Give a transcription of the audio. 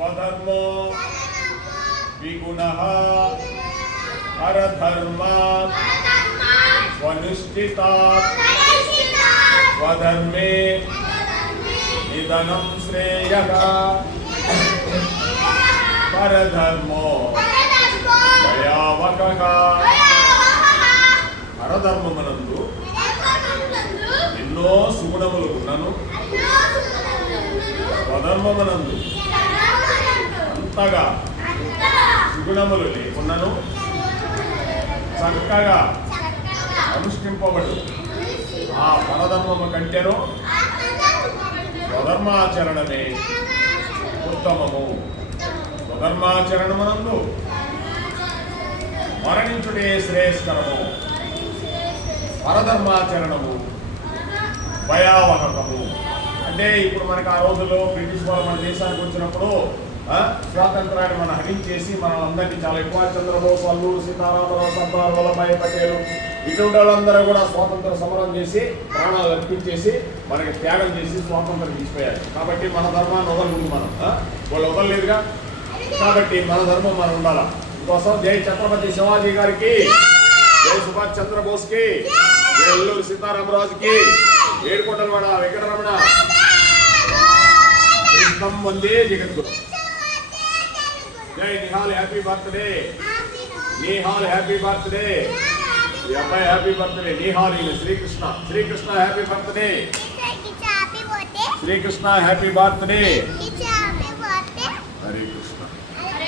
స్వధర్మో విగుణః పరధర్మాత్ స్వనిష్ఠితాత్ స్వధర్మే నిధనం శ్రేయః పరధర్మో భయావహః. పరధర్మమునందు ఎన్నో సుగుణములు ఉన్నను స్వధర్మమునందు అంతగా సుగుణములు లేకున్నను చక్కగా అనుష్ఠింపబడు ఆ పరధర్మము కంటేనో స్వధర్మాచరణమే ఉత్తమము. స్వధర్మాచరణమునందు మరణించుడే శ్రేయస్కరము. పరధర్మాచరణము భయావహకము. అంటే ఇప్పుడు మనకు ఆ రోజుల్లో బ్రిటిష్ వాళ్ళు మన దేశానికి వచ్చినప్పుడు స్వాతంత్రాన్ని మనం హరించేసి మనం అందరినీ చాలా ఎక్కువ చంద్రబోస్, అల్లూరు సీతారామరావు, సర్దార్ వల్లభాయ్ పటేల్ ఇటువంటి వాళ్ళందరూ కూడా స్వాతంత్ర సమరం చేసి ప్రాణాలు అర్పించేసి మనకి త్యాగం చేసి స్వాతంత్రం తీసిపోయారు. కాబట్టి మన ధర్మాన్ని వదలదు మనం, వాళ్ళు వదలలేదుగా. కాబట్టి మన ధర్మం మనం ఉండాలా. ఇంకోసం జై ఛత్రపతి శివాజీ గారికి, జై సుభాష్ చంద్రబోస్కి, జై అల్లూరు సీతారామరాజుకి, ఏడుకొండలవాడ వెంకటరమణ, కృష్ణం వందే జగద్గురు. జై Nihal, happy birthday. Nihal happy birthday. ఈ అబ్బాయి హ్యాపీ బర్త్డే. నిహాల్ ఈయన Srikrishna. Srikrishna happy birthday. Srikrishna happy birthday.